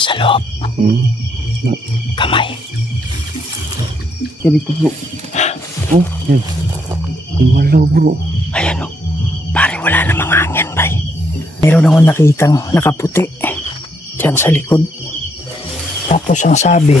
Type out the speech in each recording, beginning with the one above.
Sa loob. Kamay. Kaya dito bro. Oh, yan. Wala bro. Ayan o. Pare wala namang hangin bay. Meron akong nakitang nakaputi. Diyan sa likod. Tapos ang sabi,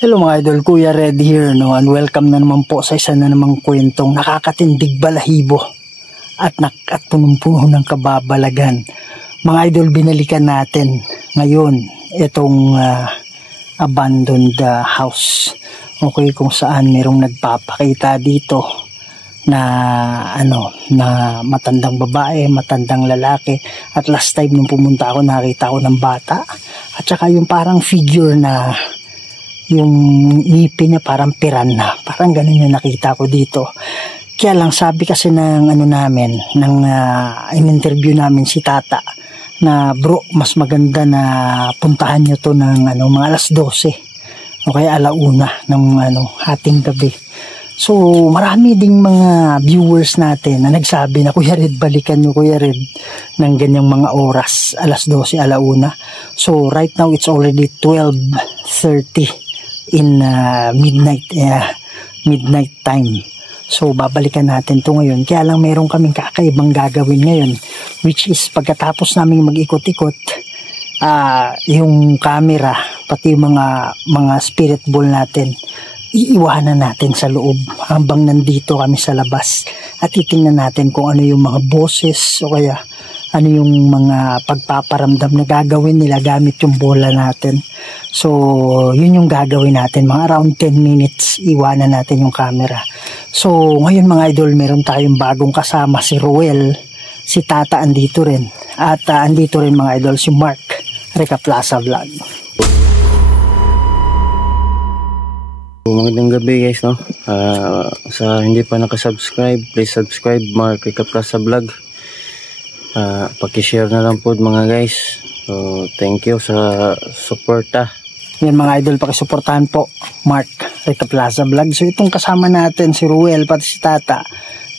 hello mga idol, Kuya Red here, no? And welcome na naman po sa isa na namang kwentong nakakatindig balahibo at punong-puno ng kababalagan. Mga idol, binalikan natin ngayon itong abandoned house. Okay, kung saan merong nagpapakita dito na na matandang babae, matandang lalaki. At last time nung pumunta ako, nakita ko ng bata. At saka yung parang figure na yung ngipin niya parang piranha. Parang ganun yung nakita ko dito. Kaya lang sabi kasi ng namin, ng in-interview namin si Tata, na bro, mas maganda na puntahan nyo to ng mga alas 12 o kaya alauna ng ating gabi. So marami ding mga viewers natin na nagsabi na Kuya Red, balikan nyo Kuya Red ng ganyang mga oras, alas 12, alauna. So right now it's already 12:30 in midnight time. So babalikan natin to ngayon. Kaya lang meron kaming kakaibang gagawin ngayon, which is pagkatapos namin mag-ikot-ikot, yung camera pati yung mga spirit ball natin, iiwanan natin sa loob habang nandito kami sa labas, at titingnan natin kung ano yung mga boses o kaya ano yung mga pagpaparamdam na gagawin nila gamit yung bola natin. So yun yung gagawin natin, mga around 10 minutes iwanan natin yung camera. So ngayon mga idol, meron tayong bagong kasama, si Ruel, si Tata andito rin, at andito rin mga idol si Mark, Reka Plaza Vlog. Magandang gabi guys, no? Sa hindi pa nakasubscribe, please subscribe Mark Reka Plaza Vlog. Paki-share na lang po mga guys. So thank you sa suporta. Yan mga idol, pakisuportahan po Mark Reka Plaza Vlog. So itong kasama natin si Ruel pati si Tata,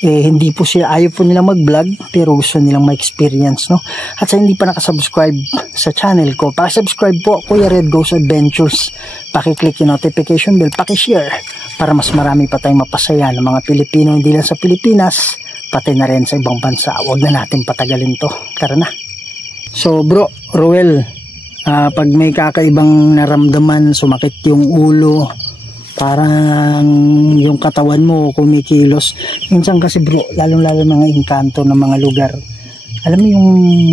hindi po sila, ayaw po nilang mag-vlog pero gusto nilang ma-experience, no? At sa hindi pa nakasubscribe sa channel ko, pakisubscribe po, Kuya Red Goes Adventures. Paki-click yung notification bell, paki-share para mas marami pa tayong mapasaya ng mga Pilipino, hindi lang sa Pilipinas, pati na rin sa ibang bansa. Huwag na natin patagalin to, tara na. So bro, Ruel, pag may kakaibang naramdaman, sumakit yung ulo, parang yung katawan mo kumikilos, minsan kasi bro, lalong-lalo mga engkanto ng mga lugar, alam mo yung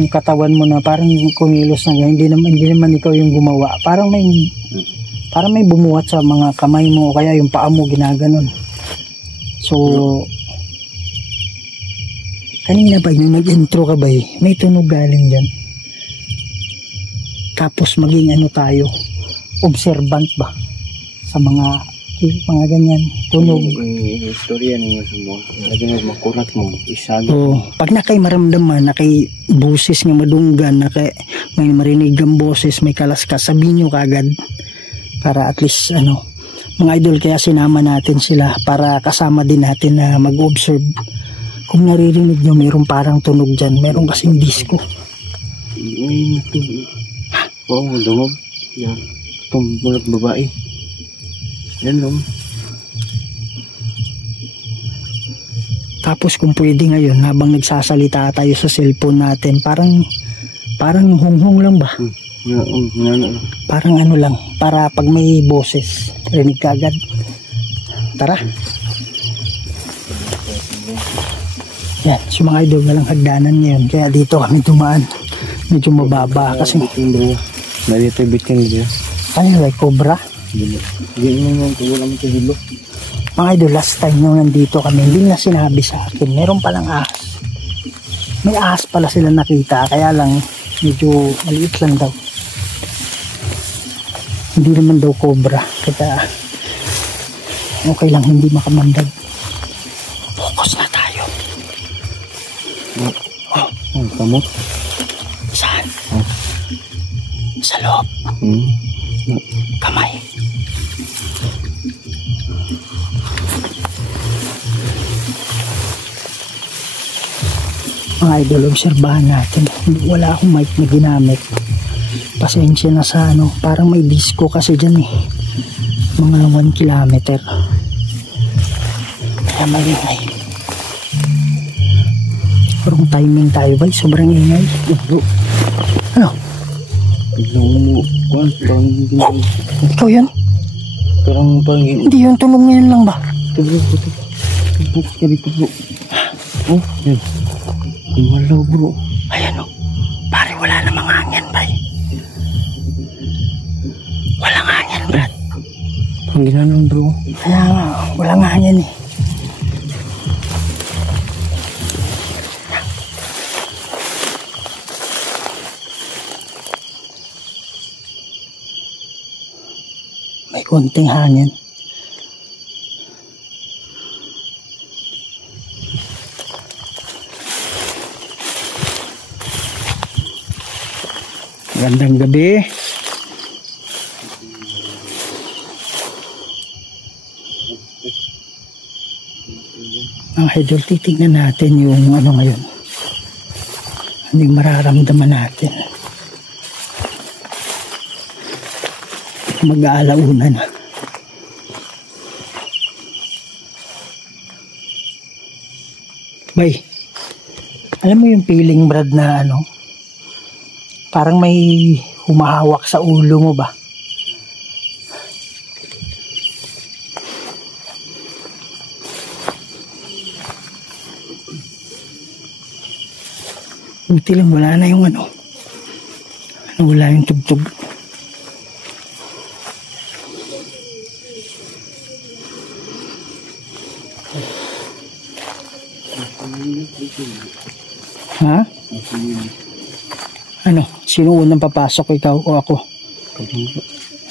katawan mo na parang kumilos na hindi naman ikaw yung gumawa, parang may bumuhat sa mga kamay mo o kaya yung paa mo ginaganon. So kanina ba yung nag-intro ka ba, may tunog galing dyan. Tapos maging tayo, observant ba sa mga ganyan tunog. Istorya ninyo mo, lagi makulat mo, isagi. Pag nakay maramdaman, nakay busis nga madunggan, nakay may marinig ang boses, may kalaskas, sabihin nyo kagad para at least mga idol. Kaya sinama natin sila para kasama din natin na mag-observe. Kung naririnig nyo, mayroong parang tunog dyan, mayroong kasing disco. Oo, dungog. Yan. Itong bulat babae. Yan lang. Tapos kung pwede ngayon, habang nagsasalita tayo sa cellphone natin, parang hunghong lang ba? Parang lang, para pag may boses, rinig ka agad. Tara. Yan, so mga idol, walang hagdanan ngayon, kaya dito kami dumaan. Medyo mababa kasi dito bitin dito. Ano yung like cobra? Hindi naman kung wala mo hilo. Mga idol, last time nung nandito kami, hindi na sinabi sa akin, meron palang ahas. May ahas pala sila nakita, kaya lang medyo maliit lang daw. Hindi naman daw cobra, kaya okay lang, hindi makamandag. Focus na tayo. Kamot? Saan? Sa loob. Kamay. Mga idol, obserbahan natin. Wala akong mic na ginamit. Pasensya na sa ano, parang may disco kasi dyan eh. Mga 1 kilometer. Kaya malingay. Parang timing tayo ba? Sobrang ingay. Ano? Biglang parang hindi. Ikaw yan? Parang hindi yun, tunog ngayon lang ba? Tubok ka dito bro. Oh, yan. Malaw bro. Ayan o. Pare, wala namang hangin ba eh. Walang hangin, Brad. Panggilan bro. Kaya nga, walang hangin eh. May konting hangin. Magandang gabi. Ang idol, titignan natin yung ano ngayon. Ano yung mararamdaman natin. Mag-aalauna na. Bay, alam mo yung feeling, Brad, na ano? Parang may humahawak sa ulo mo ba? Buti lang wala na yung ano. Wala yung tugtog. Ha? Ano? Sino unang papasok? Ikaw o ako?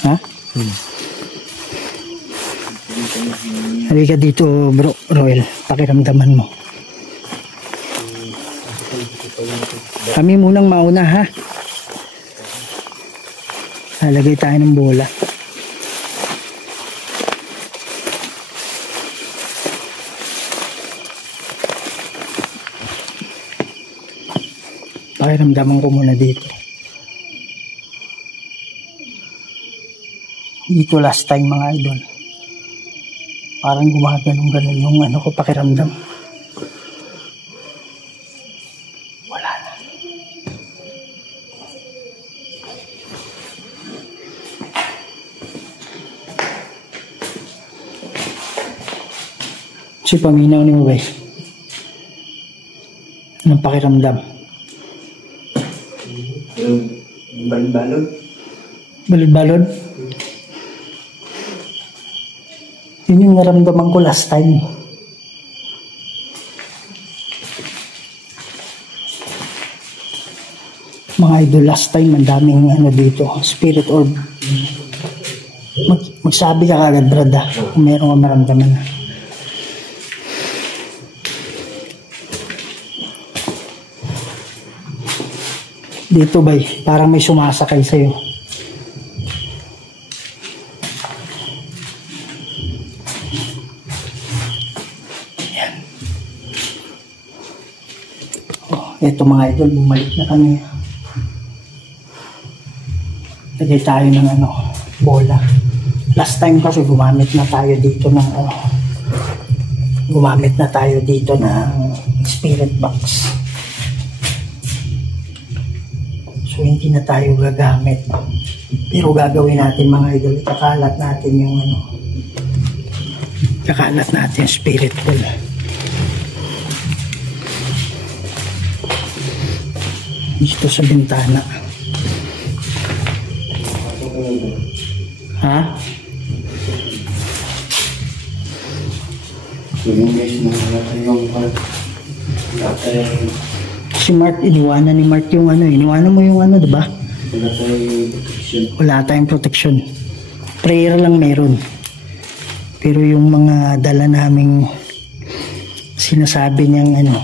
Ha? Halika dito, bro, Roel. Pakiramdaman mo. Kami munang mauna, ha? Lalagay tayo ng bola. Pakiramdaman ko muna dito. Dito last time, mga idol. Parang gumaganong-ganon yung ano ko, pakiramdam. Wala na. Si paminaw ni Mubay. Anong pakiramdam? Balon-balon. Balon-balon? Yun yung naramdaman ko last time. Mga idol, last time ang daming ano dito, spirit orb. Magsabi ka kagad, Brad, kung meron kang maramdaman. Dito bay, parang may sumasakay sa'yo. Yan. Oh, eto mga idol, bumalik na kami. Lagay tayo ng ano, bola. Last time kasi gumamit na tayo dito ng spirit box. So hindi na tayo gagamit. Pero gagawin natin mga idol, kakalat natin yung ano. Kakalat natin yung spirit ball. Dito sa bintana. Ha? So yun guys, wala tayong wala tayong Si Mark, iniwanan ni Mark yung ano, iniwanan mo yung ano, diba? wala tayong protection. Wala tayong protection. Prayer lang meron. Pero yung mga dala naming sinasabi niyang ano,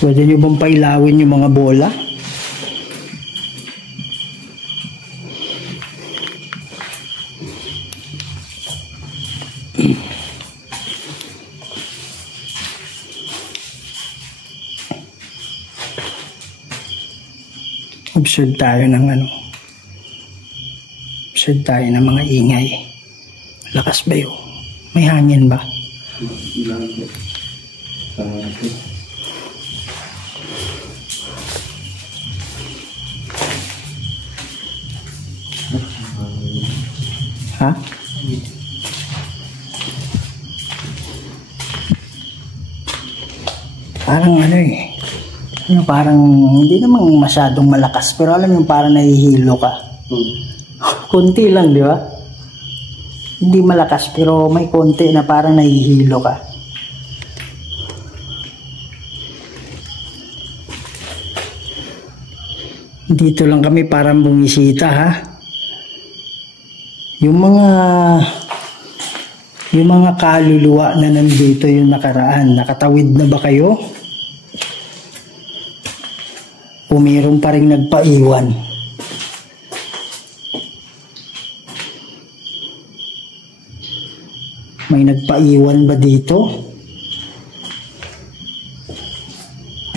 pwede niyo bang pailawin yung mga bola? Observe tayo ng ano, observe tayo ng mga ingay. Lakas ba yun? May hangin ba? Ha? Parang ano eh. Parang hindi namang masyadong malakas, pero alam mo parang nahihilo ka. Konti lang, di ba? Hindi malakas pero may konti na parang nahihilo ka. Dito lang kami parang bumisita, ha. Yung mga kaluluwa na nandito yung nakaraan, nakatawid na ba kayo? O mayroon pa rin nagpaiwan? May nagpaiwan ba dito?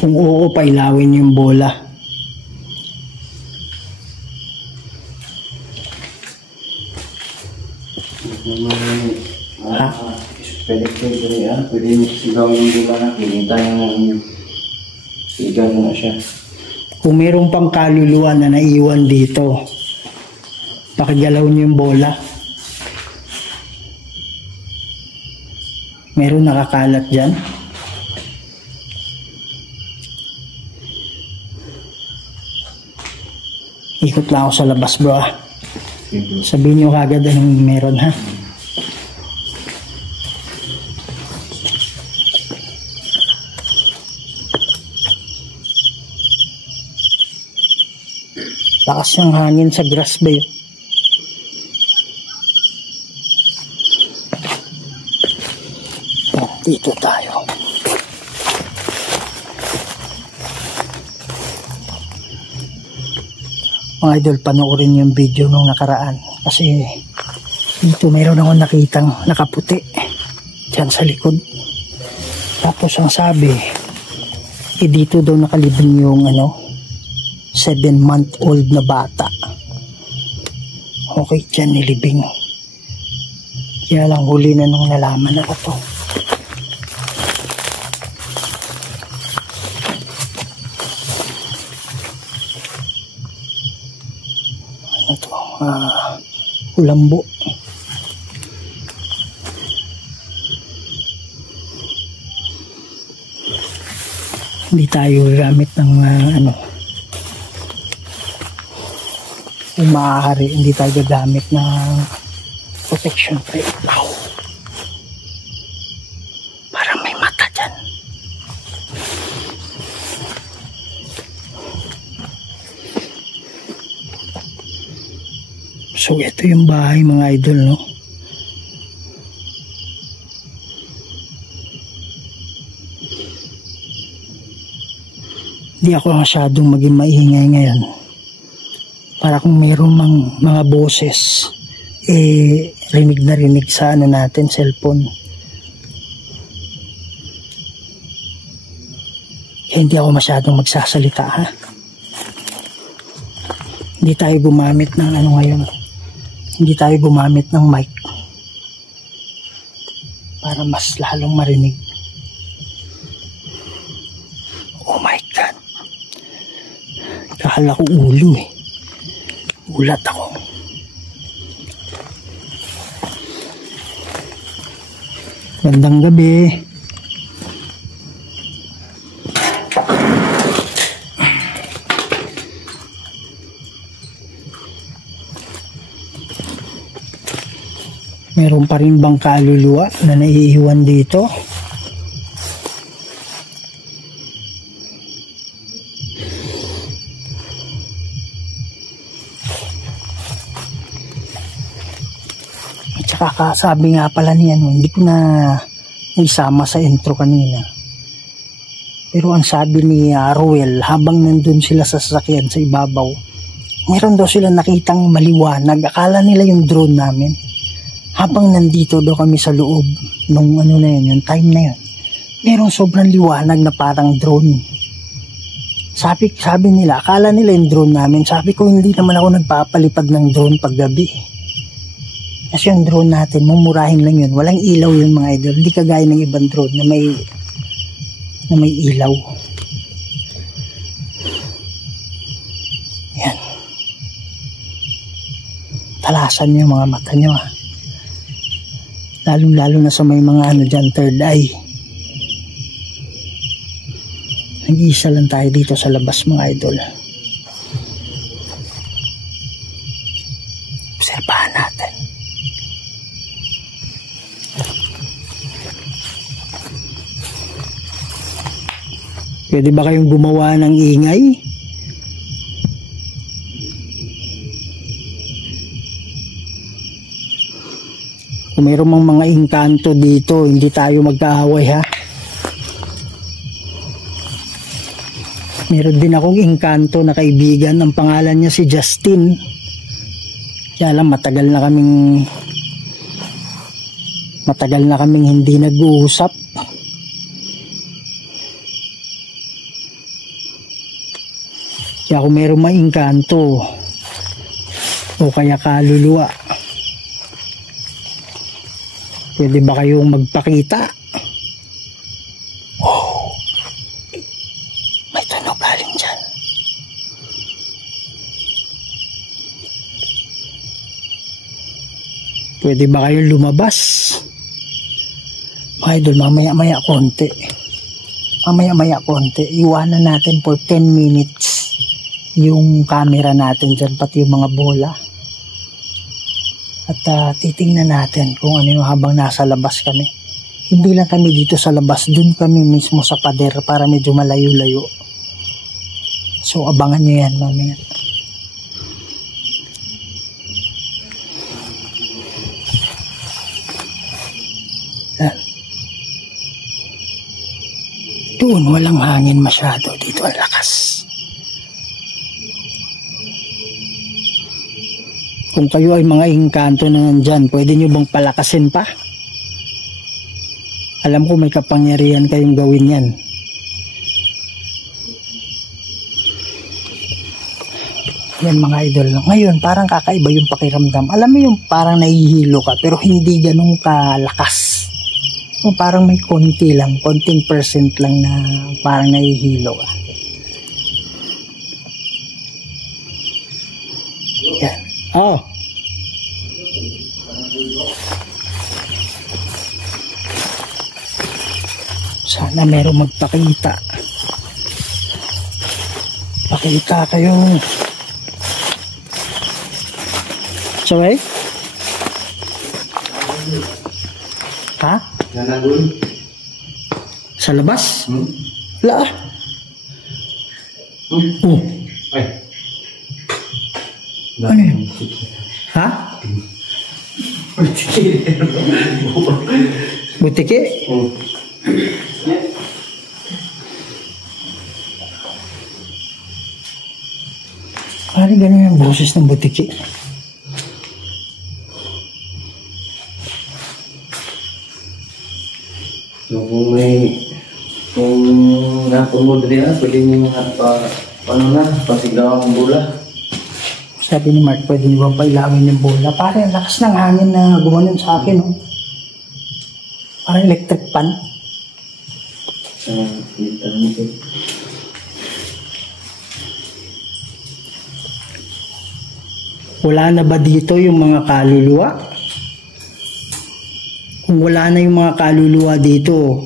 Kung oo, pailawin yung bola. Ha? Pwede mo sigaw yung bola na. Pinita yung sigaw na siya. Kung mayroon pang kaluluwa na naiwan dito, pakigalaw niyo yung bola. Meron nakakalat dyan? Ikot lang ako sa labas, bro. Sabihin niyo kagad anong meron, ha? Lakas ng hangin sa grass ba yun? Oh, dito tayo. Mga idol, panoorin yung video nung nakaraan. Kasi dito mayroon akong nakitang nakaputi dyan sa likod. Tapos ang sabi, dito daw nakalibing yung 7-month-old na bata. Okay, dyan nilibing. Kaya lang huli na nung nalaman ako to. Ano to? Ulambo. Hindi tayo gamit ng kung maaari, hindi tayo gagamit ng protection spray. Parang may mata dyan. So ito yung bahay, mga idol, no? Hindi ako masyadong maging maingay ngayon. Para kung mayroong mga boses, rinig na rinig sa natin, cellphone. Kaya hindi ako masyadong magsasalita, ha? Hindi tayo gumamit ng ngayon. Hindi tayo gumamit ng mic. Para mas lalong marinig. Oh my God. Akala ko ulo eh. Ulat ako. Gandang gabi. Meron pa rin bang kaluluwa na naiiwan dito? At saka sabi nga pala niya, hindi ko na isama sa intro kanina. Pero ang sabi ni Ruel, habang nandun sila sa sasakyan sa ibabaw, meron daw sila nakitang maliwanag. Akala nila yung drone namin. Habang nandito daw kami sa loob, nung ano na yun, yung time na yun, meron sobrang liwanag na parang drone. Sabi nila, akala nila yung drone namin. Sabi ko, hindi naman ako nagpapalipad ng drone pag gabi. Kasi yung drone natin, mumurahin lang yun. Walang ilaw yun mga idol. Hindi kagaya ng ibang drone na may ilaw. Yan. Talasan yung mga mata nyo ha. Lalo na sa may mga ano dyan, third eye. Nag-iisa lang tayo dito sa labas mga idol. Obserbahan natin. Pwede ba kayong gumawa ng ingay? Kung mayroong mga engkanto dito, hindi tayo magkaaway ha. Meron din akong engkanto na kaibigan, ang pangalan niya si Justin. Kaya lang matagal na kaming hindi nag-uusap. Kaya kung mayroong mga engkanto o kaya kaluluwa, pwede ba kayong magpakita? Oh, may tunog galing dyan. Pwede ba kayong lumabas? Mga idol, mamaya-maya konti. Iwanan natin for 10 minutes yung camera natin dyan, pati yung mga bola. At titingnan natin kung ano yung habang nasa labas kami. Hindi lang kami dito sa labas, dun kami mismo sa pader para medyo malayo-layo. So abangan nyo yan mamaya. Yan. Doon walang hangin masyado, dito ang lakas. Kung kayo ay mga engkanto na nandyan, pwede nyo bang palakasin pa? Alam ko may kapangyarihan kayong gawin yan. Yan mga idol. Ngayon, parang kakaiba yung pakiramdam. Alam mo yung parang nahihilo ka, pero hindi ganun kalakas. Parang may konti lang, konting percent lang na parang nahihilo ka. Yan. Oh. Sana merong magpakita. Pakita kayo. Sorry? Ha? Nanagul. Sa labas? Wala ah. Oh. Ay. Ano yun? Ha? Butike? Parang ganun yung boses ng butike. So kung napunod rin pwede nyo pasigaw ang bola. Sabi ni Mark, pwede nyo ba pailawin yung bola? Parang lakas ng hangin na gumanon sa akin, oh. Parang electric pan. Wala na ba dito yung mga kaluluwa? Kung wala na yung mga kaluluwa dito,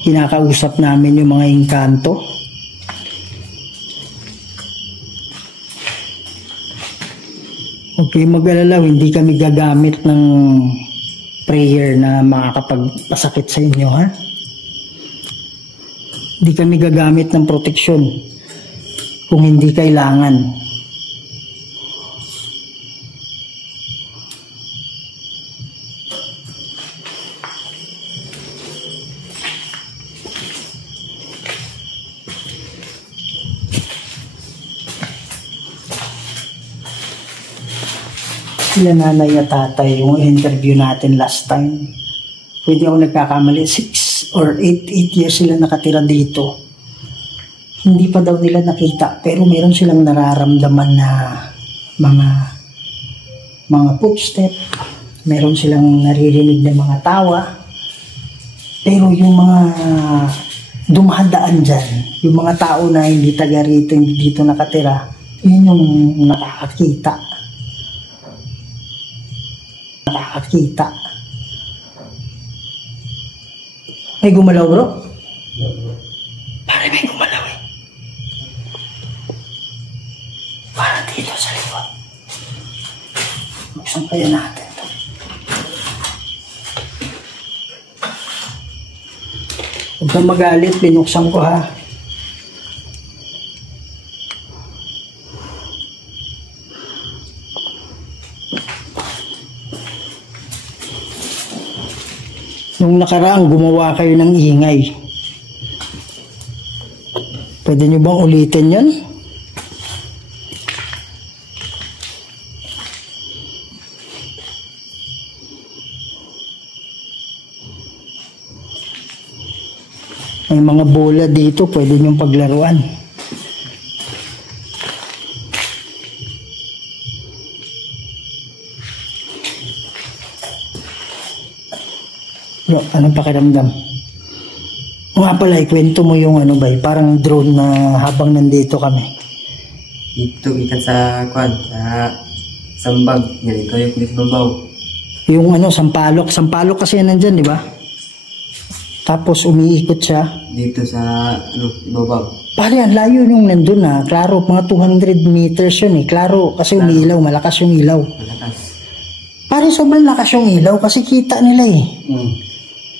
kinakausap namin yung mga engkanto. Huwag kayong mag-alala, hindi kami gagamit ng prayer na makakapagpasakit sa inyo, ha? Hindi kami gagamit ng proteksyon kung hindi kailangan. Sila nanay at tatay, yung interview natin last time, pwede ako nagkakamali, 6 or 8 years sila nakatira dito. Hindi pa daw nila nakita, pero meron silang nararamdaman na mga footstep, meron silang naririnig na mga tawa, pero yung mga dumadaan dyan, yung mga tao na hindi taga rito, hindi dito nakatira, yun yung nakakakita. May gumalaw, bro? Pare, may gumalaw eh. Parang dito sa likod. Buksan kaya natin ito. Huwag kang magalit, binuksan ko ha. Nung nakaraang gumawa kayo ng ingay. Pwede nyo bang ulitin yan? May mga bola dito, pwede nyo paglaruan. Bro, anong pakiramdam? O nga pala, ikwento mo yung ano ba, parang drone na habang nandito kami. Dito ikan sa kwan, sa sambag. Ganito yung pulis babaw. Yung ano, sampalok. Sampalok kasi yan nandyan, di ba? Tapos umiikot siya. Dito sa babaw. Pare, ang layo yung nandun ha. Klaro, mga 200 meters yun eh. Klaro, kasi umiilaw, malakas yung ilaw. Malakas. Pare, sobrang lakas yung ilaw kasi kita nila eh.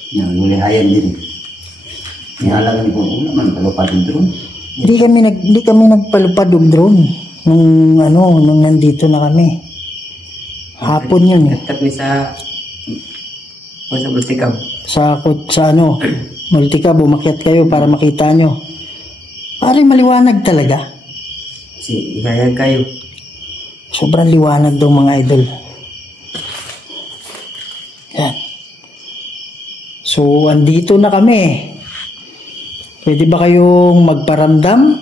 Yan, hulihayan din. Nialagan ko, naman, palupad yung drone. Hindi kami nagpalupad yung drone. Nung nandito na kami. Hapon yun eh. Nagkat mi sa Multicab. Sa Multicab, umakyat kayo para makita nyo. Pare, maliwanag talaga. Kasi igayag kayo. Sobrang liwanag daw mga idol. Yan. So, andito na kami. Pwede ba kayong magparamdam?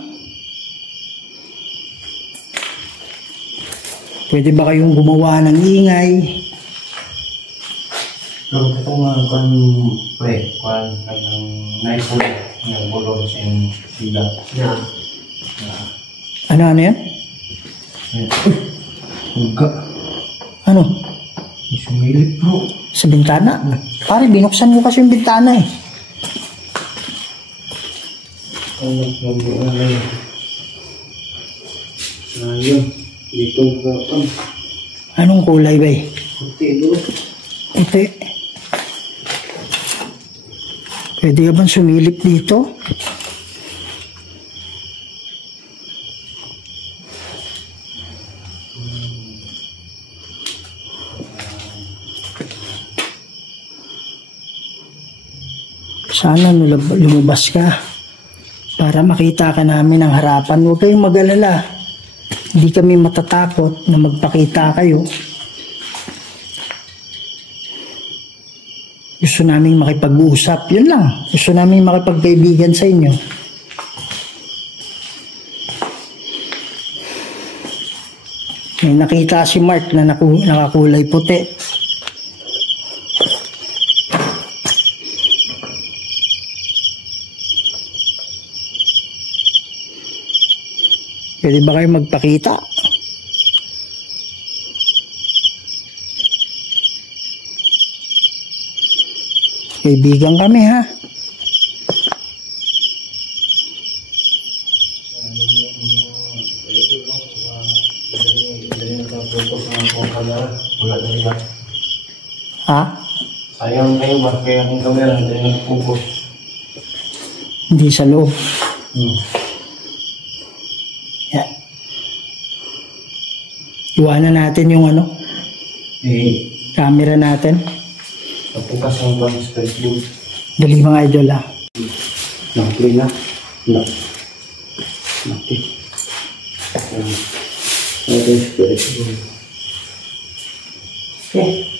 Pwede ba kayong gumawa ng ingay? Pero ito nga, kung naipon, yung bulong sa yung sila. Ano yan? Huwag Ano? may sumilip bro. Sa bintana? Pare, binuksan mo kasi yung bintana eh. Ayun, dito ba? Anong kulay ba eh? Puti bro. Puti. Pwede ka bang sumilip dito? Sana lumabas ka para makita ka namin ang harapan. Huwag kayong mag-alala. Hindi kami matatakot na magpakita kayo. Gusto namin makipag-usap. Yun lang. Gusto namin makipagkaibigan sa inyo. May nakita si Mark na nakakulay puti. Pwede ba kayo magpakita? Kaibigan kami ha. Focus na akong camera. Wala na nila. Ha? Sayang kayo ba? Kaya ang camera hindi nag-focus. Hindi sa loob. Yan. Iwanan natin yung ano, camera natin. Napukas ang bang space boom. Dali mga idol ha. Nakli na. Nakli. Ito yung space boom. Okay.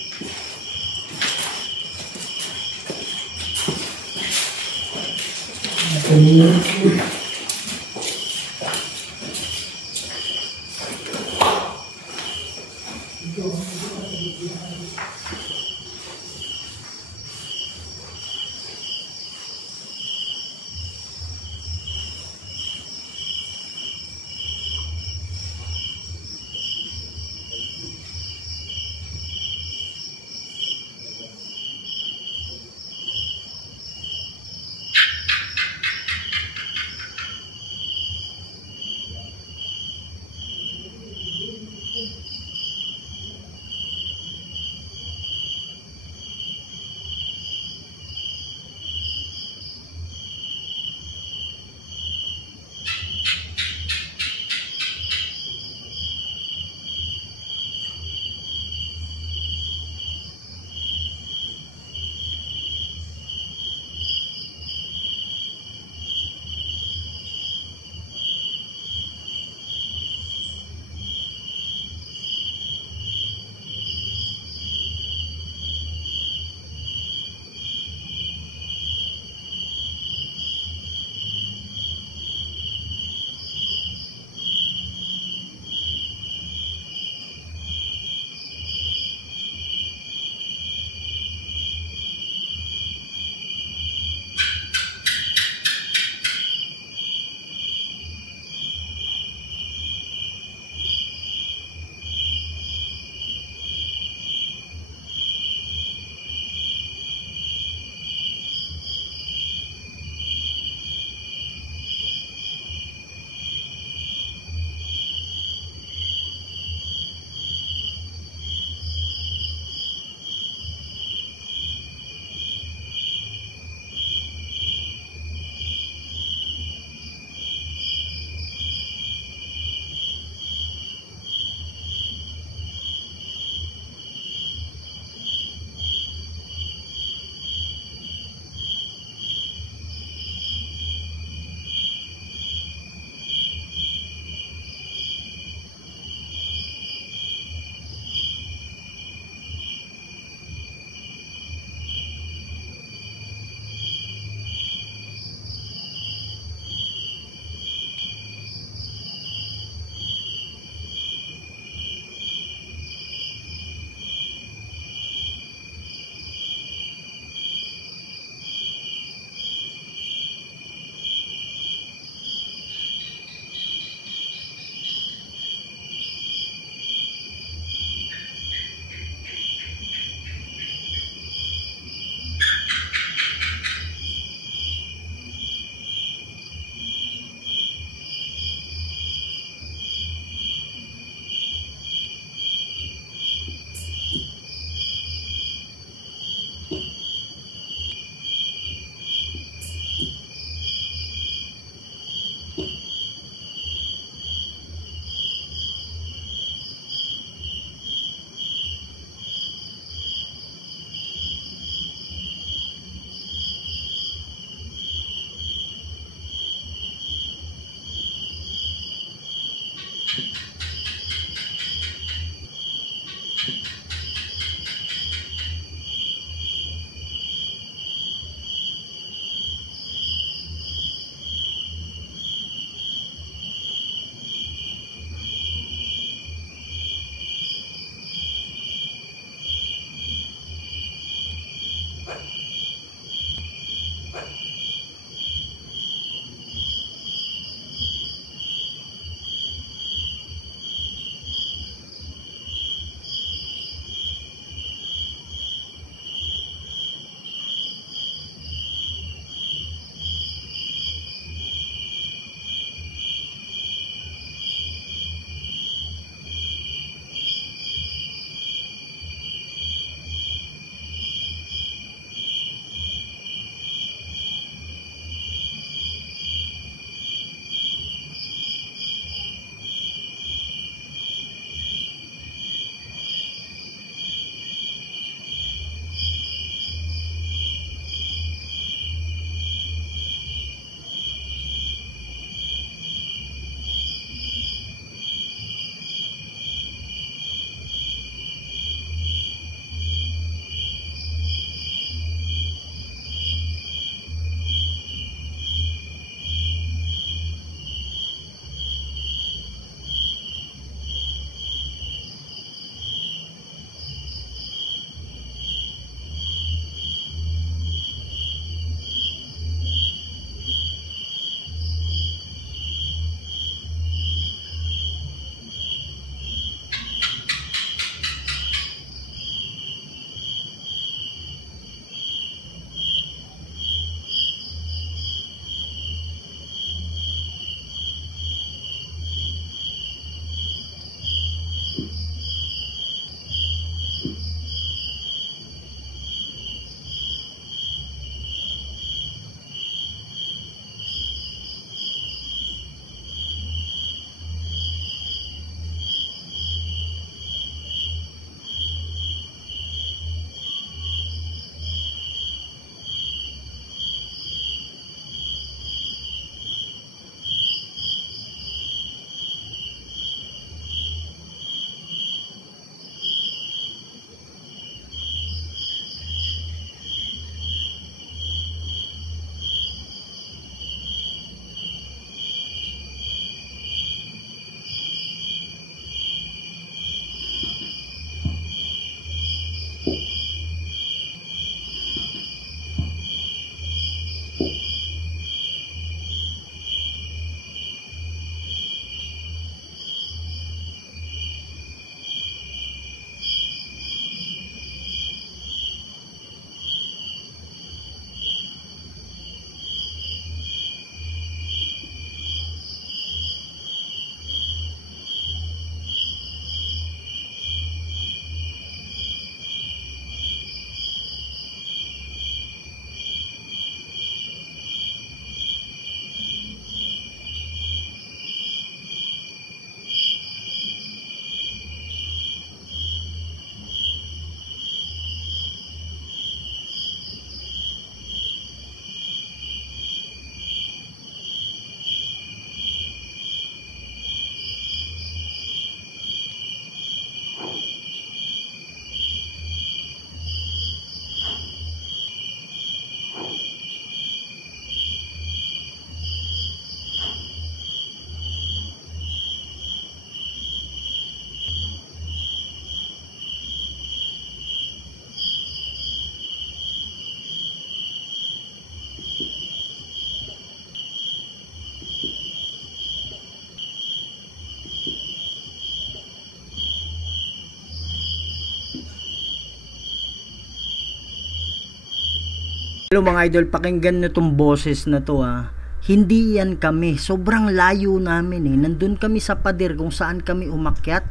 Hello mga idol, pakinggan nyo tong boses na to ha. Hindi yan kami, sobrang layo namin eh. Nandun kami sa pader kung saan kami umakyat.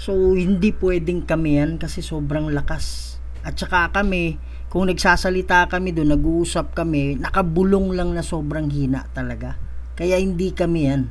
So hindi pwedeng kami yan kasi sobrang lakas. At saka kami, kung nagsasalita kami doon, nag-uusap kami, nakabulong lang na sobrang hina talaga. Kaya hindi kami yan.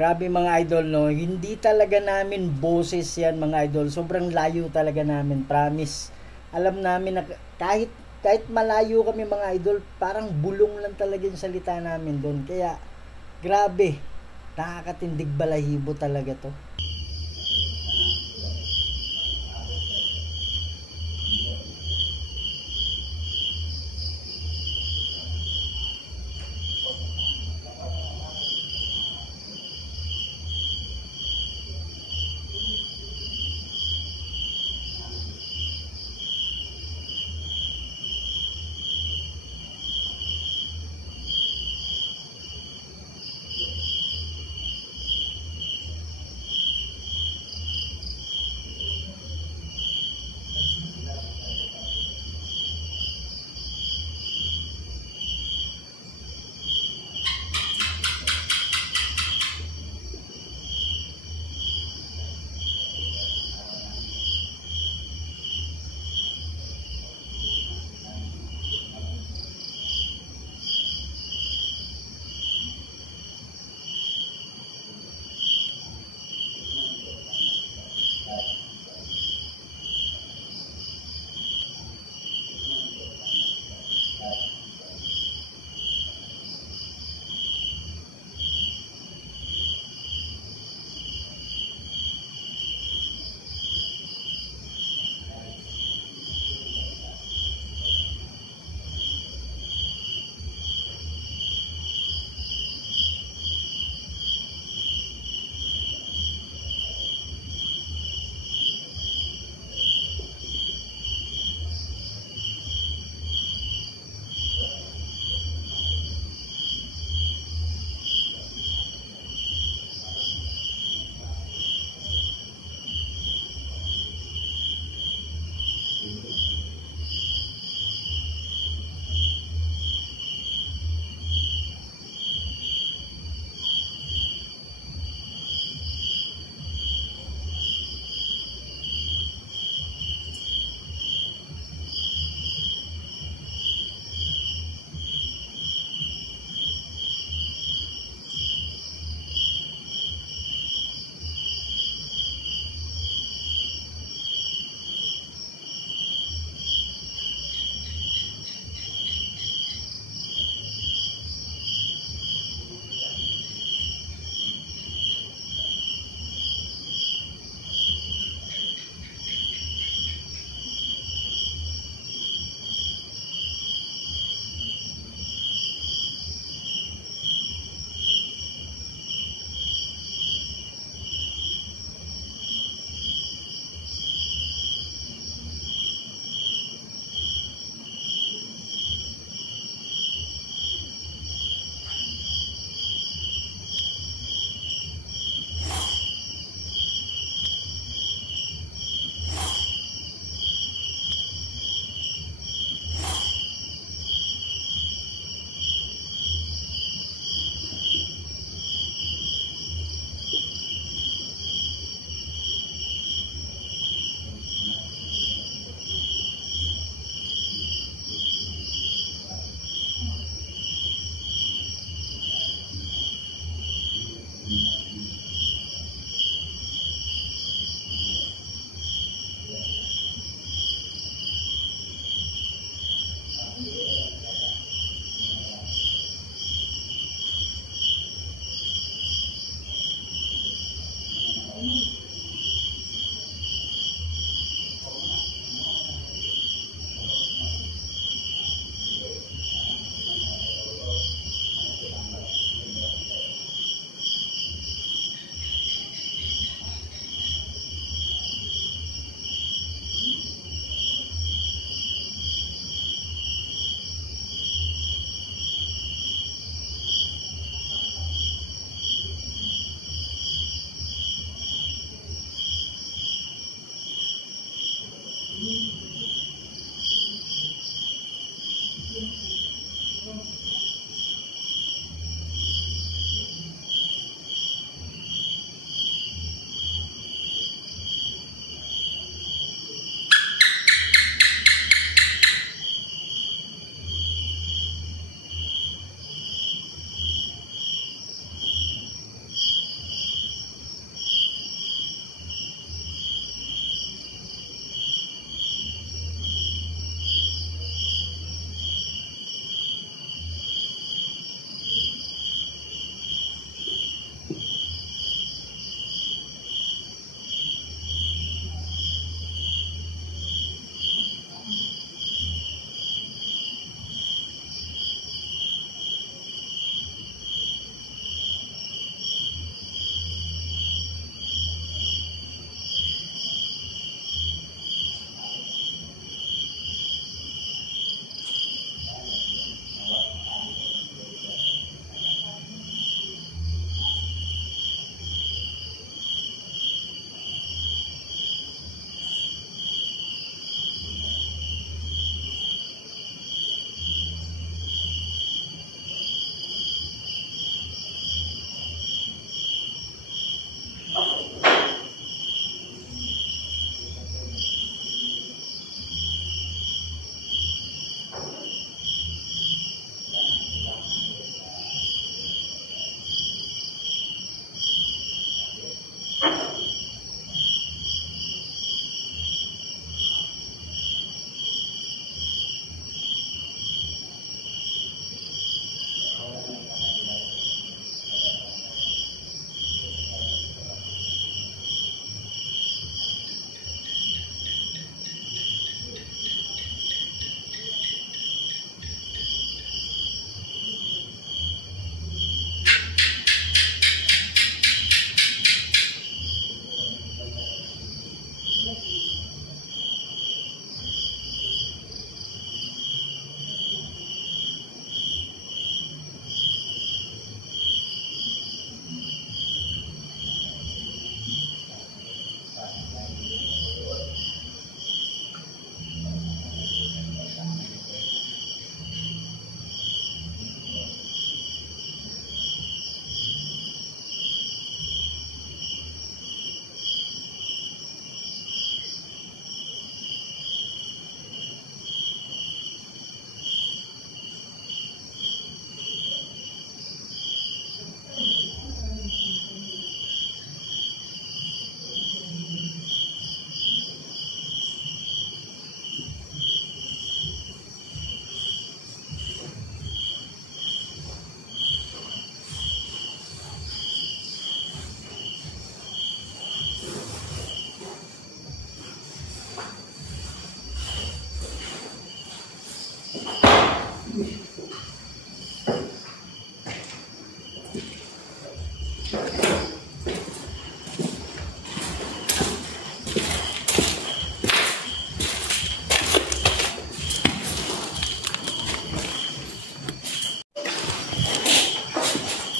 Grabe mga idol, no? Hindi talaga namin boses yan mga idol. Sobrang layo talaga namin, promise. Alam namin na kahit malayo kami mga idol, parang bulong lang talaga yung salita namin doon. Kaya grabe, nakakatindig balahibo talaga to.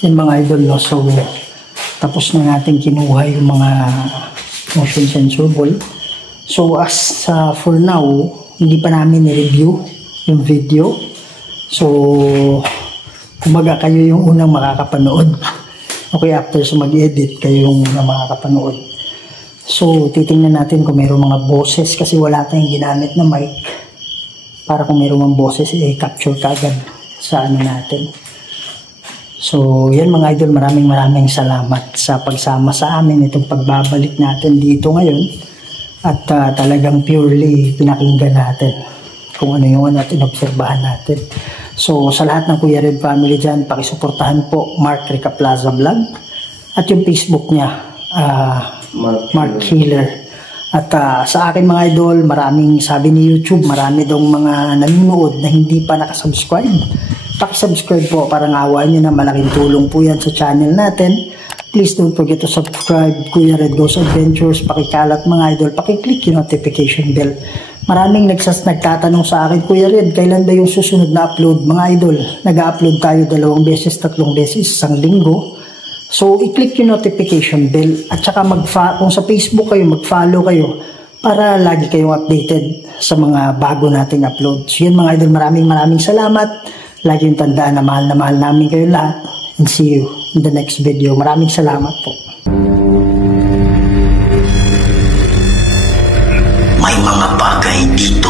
Yan mga idol, no? So tapos na natin kinuha yung mga motion sensor ball. So as for now, hindi pa namin i-review yung video. So kumbaga kayo yung unang makakapanood. Okay, after sa mag-edit, kayo yung unang makakapanood. So titingnan natin kung mayroong mga boses, kasi wala tayong ginamit na mic para kung mayroong mga boses capture kagad sa ano natin. So, yan mga idol, maraming salamat sa pagsama sa amin itong pagbabalik natin dito ngayon. At talagang purely pinakinggan natin kung ano yung at inobserbahan natin. So, sa lahat ng Kuya Red family dyan, pakisuportahan po Mark Rica Plaza Vlog. At yung Facebook niya, Mark Healer. At sa akin mga idol, maraming, sabi ni YouTube, marami daw mga nanonood na hindi pa nakasubscribe. Paki-subscribe po para ngawaan nyo na, malaking tulong po yan sa channel natin. Please don't forget to subscribe Kuya Red Goes Adventures. Pakikalat mga idol, pakiclick yung notification bell. Maraming nagtatanong sa akin, Kuya Red, kailan ba yung susunod na upload? Mga idol, nag-upload tayo 2 beses, 3 beses, isang linggo. So i-click yung notification bell at saka kung sa Facebook kayo, mag-follow kayo para lagi kayong updated sa mga bago nating upload. So yun mga idol, maraming salamat. Lagi yung tandaan na mahal namin kayo lahat. And see you in the next video. Maraming salamat po. May mga bagay dito